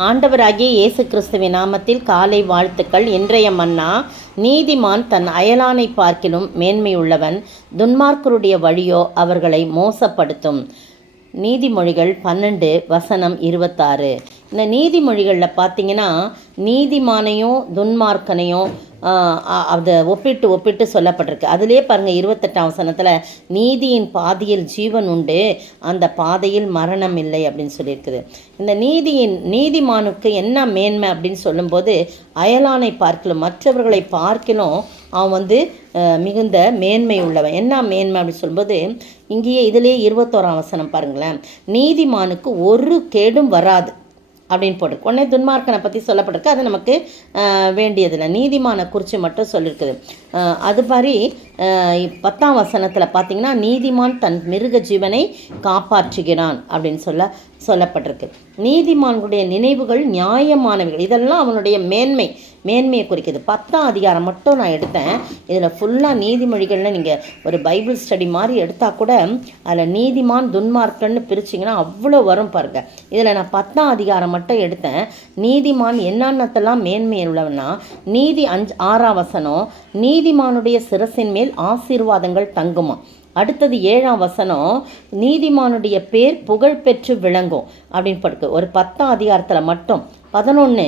ஆண்டவராகிய இயேசு கிறிஸ்துவின் நாமத்தில் காலை வாழ்த்துக்கள். இன்றைய மன்னா, நீதிமான் தன் அயலானை பார்க்கிலும் மேன்மையுள்ளவன், துன்மார்க்கருடைய வழியோ அவர்களை மோசப்படுத்தும். நீதிமொழிகள் 12:26. இந்த நீதிமொழிகளில் பார்த்தீங்கன்னா, நீதிமானையும் துன்மார்க்கனையும் அதை ஒப்பிட்டு சொல்லப்பட்டிருக்கு. அதிலே பாருங்கள், 28ஆம் வசனத்தில் நீதியின் பாதையில் ஜீவன் உண்டு, அந்த பாதையில் மரணம் இல்லை அப்படின்னு சொல்லியிருக்குது. இந்த நீதிமானுக்கு என்ன மேன்மை அப்படின்னு சொல்லும்போது, அயலானை பார்க்கலும் மற்றவர்களை பார்க்கலும் அவன் மிகுந்த மேன்மை உள்ளவன். என்ன மேன்மை அப்படின்னு சொல்லும்போது, இங்கேயே இதிலே 21ஆம் வசனம் பாருங்களேன், நீதிமானுக்கு ஒரு கேடும் வராது அப்படின்னு போட்டிருக்கு. உடனே துன்மார்க்கனை பற்றி சொல்லப்பட்டிருக்கு, அது நமக்கு வேண்டியதில்லை. நீதிமானை குறித்து மட்டும் சொல்லியிருக்குது. அது மாதிரி 10ஆம் வசனத்தில் பார்த்தீங்கன்னா, நீதிமான் தன் மிருக ஜீவனை காப்பாற்றுகிறான் அப்படின்னு சொல்லப்பட்டிருக்கு. நீதிமான்களுடைய நினைவுகள் நியாயமானவைகள். இதெல்லாம் அவனுடைய மேன்மையை குறிக்குது. 10ஆம் அதிகாரம் மட்டும் நான் எடுத்தேன். இதில் ஃபுல்லாக நீதிமொழிகளில் நீங்கள் ஒரு பைபிள் ஸ்டடி மாதிரி எடுத்தால் கூட அதில் நீதிமான் துன்மார்க்கன்னு பிரிச்சிங்கன்னா அவ்வளோ வரும் பாருங்கள். இதில் நான் 10ஆம் அதிகாரம் மட்டும் எடுத்தேன். நீதிமான் என்னென்னத்தெல்லாம் மேன்மை உள்ளவன்னா, 6ஆம் வசனம், நீதிமானுடைய சிரசின் மேல் ஆசீர்வாதங்கள் தங்குமா. அடுத்தது 7ஆம் வசனம், நீதிமானுடைய பேர் புகழ் பெற்று விளங்கும் அப்படின்னு படுக்கு. ஒரு 10ஆம் அதிகாரத்தில் மட்டும் 11,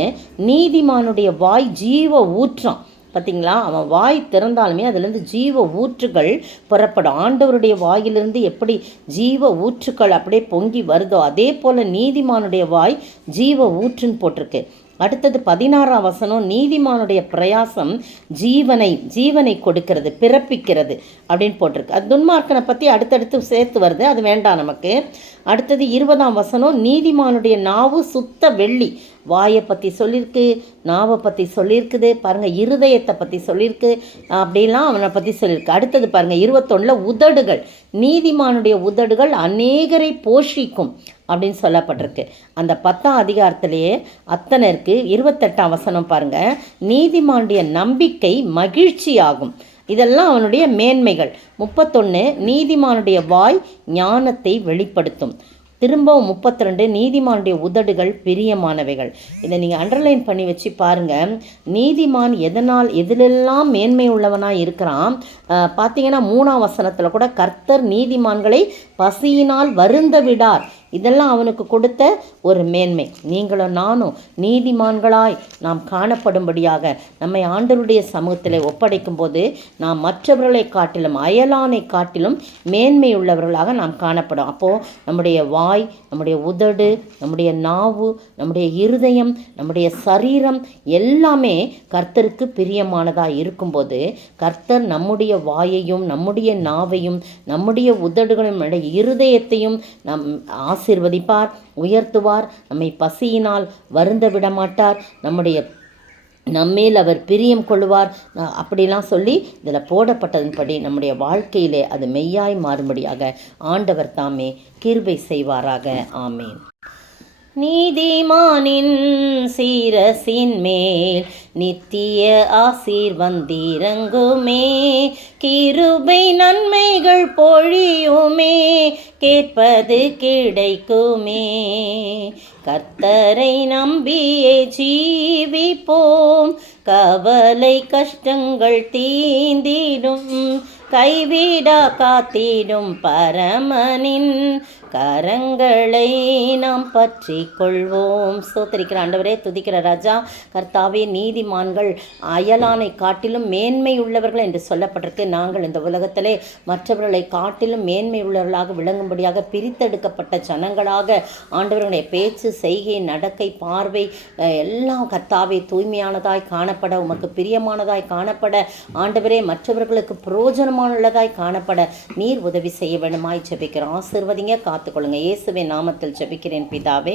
நீதிமானுடைய வாய் ஜீவ ஊற்றம். பார்த்திங்களா, அவன் வாய் திறந்தாலுமே அதுலேருந்து ஜீவ ஊற்றுகள் புறப்படும். ஆண்டவருடைய வாயிலிருந்து எப்படி ஜீவ ஊற்றுக்கள் அப்படியே பொங்கி வருதோ, அதே போல் நீதிமானுடைய வாய் ஜீவ ஊற்றுன்னு போட்டிருக்கு. அடுத்தது 16ஆம் வசனம், நீதிமானுடைய பிரயாசம் ஜீவனை கொடுக்கிறது, பிறப்பிக்கிறது அப்படின்னு போட்டிருக்கு. அது துன்மார்க்கனை பற்றி அடுத்தடுத்து சேர்த்து வருது, அது வேண்டாம் நமக்கு. அடுத்தது 20ஆம் வசனம், நீதிமானுடைய நாவு சுத்த வெள்ளி. வாயை பற்றி சொல்லியிருக்கு, நாவை பற்றி சொல்லியிருக்குது பாருங்கள், இருதயத்தை பற்றி சொல்லியிருக்கு, அப்படிலாம் அவனை பற்றி சொல்லியிருக்கு. அடுத்தது பாருங்கள் 21, உதடுகள். நீதிமானுடைய உதடுகள் அநேகரை போஷிக்கும் அப்படின்னு சொல்லப்பட்டிருக்கு. அந்த 10ஆம் அதிகாரத்திலேயே அத்தனை இருக்குது. 28ஆம் வசனம் பாருங்கள், நீதிமானுடைய நம்பிக்கை மகிழ்ச்சியாகும். இதெல்லாம் அவனுடைய மேன்மைகள். 31, நீதிமானுடைய வாய் ஞானத்தை வெளிப்படுத்தும். திரும்பவும் 32, நீதிமானுடைய உதடுகள் பிரியமானவைகள். இதை நீங்கள் அண்டர்லைன் பண்ணி வச்சு பாருங்கள். நீதிமான் எதிலெல்லாம் மேன்மை உள்ளவனாக இருக்கிறான். பார்த்தீங்கன்னா 3ஆம் வசனத்தில் கூட, கர்த்தர் நீதிமான்களை பசியினால் வருந்த விடார். இதெல்லாம் அவனுக்கு கொடுத்த ஒரு மேன்மை. நீங்களும் நானும் நீதிமான்களாய் நாம் காணப்படும்படியாக நம்மை ஆண்டவருடைய சமூகத்தில் ஒப்படைக்கும் போது, நாம் மற்றவர்களை காட்டிலும் அயலானை காட்டிலும் மேன்மை உள்ளவர்களாக நாம் காணப்படும். அப்போது நம்முடைய வாய், நம்முடைய உதடு, நம்முடைய நாவு, நம்முடைய இருதயம், நம்முடைய சரீரம் எல்லாமே கர்த்தருக்கு பிரியமானதாக இருக்கும்போது, கர்த்தர் நம்முடைய வாயையும் நம்முடைய நாவையும் நம்முடைய உதடுகளையும் நம்முடைய இருதயத்தையும் ஆசீர்வதிப்பார், உயர்த்துவார். நம்மை பசியினால் வருந்த விட மாட்டார், நம்மேல் அவர் பிரியம் கொள்வார் அப்படிலாம் சொல்லி இதில் போடப்பட்டதன்படி நம்முடைய வாழ்க்கையிலே அது மெய்யாய் மாறும்படியாக ஆண்டவர் தாமே கிருபை செய்வாராக. ஆமேன். நீதிமானின் சீரசின் மேல் நித்திய ஆசீர் வந்திறங்குமே, கிருபை நன்மைகள் பொழியுமே, கேட்பது கிடைக்குமே. கர்த்தரை நம்பியே ஜீவிப்போம், கவலை கஷ்டங்கள் தீந்திடும், கைவிடா காத்திடும் பரமனின் கரங்களை நாம் பற்றி கொள்வோம். ஸ்தோத்திரிக்கிற ஆண்டவரே, துதிக்கிற ராஜா, கர்த்தாவே, நீதிமான்கள் அயலானை காட்டிலும் மேன்மை உள்ளவர்கள் என்று சொல்லப்பட்டிருக்கு. நாங்கள் இந்த உலகத்திலே மற்றவர்களை காட்டிலும் மேன்மை உள்ளவர்களாக விளங்கும்படியாக பிரித்தெடுக்கப்பட்ட ஜனங்களாக ஆண்டவர்களுடைய பேச்சு, செய்கை, நடக்கை, பார்வை எல்லாம் கர்த்தாவே தூய்மையானதாய் காணப்பட, உமக்கு பிரியமானதாய் காணப்பட, ஆண்டவரே மற்றவர்களுக்கு பிரயோஜனமானதாய் காணப்பட நீர் உதவி செய்ய வேண்டுமாய் ஜெபிக்கிறோம். ஆசீர்வதிங்க, காத்துக்கொள்ளுங்க. இயேசுவின் நாமத்தில் ஜெபிக்கிறேன் பிதாவே.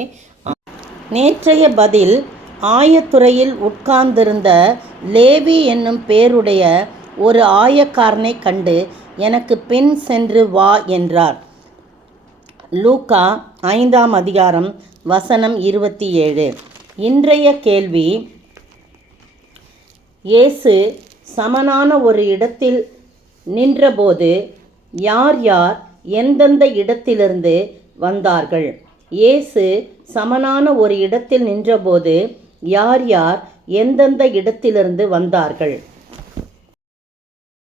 நேற்றைய பதில், ஆயத்துறையில் உட்கார்ந்திருந்த லேவி என்னும் பேருடைய ஒரு ஆயக்காரனை கண்டு எனக்கு பின் சென்று வா என்றார். லூக்கா 5ஆம் அதிகாரம் வசனம் 27. இன்றைய கேள்வி, இயேசு சமனான ஒரு இடத்தில் நின்றபோது யார் யார் எந்தெந்த இடத்திலிருந்து வந்தார்கள்? இயேசு சமனான ஒரு இடத்தில் நின்றபோது யார் யார் எந்தெந்த இடத்திலிருந்து வந்தார்கள்?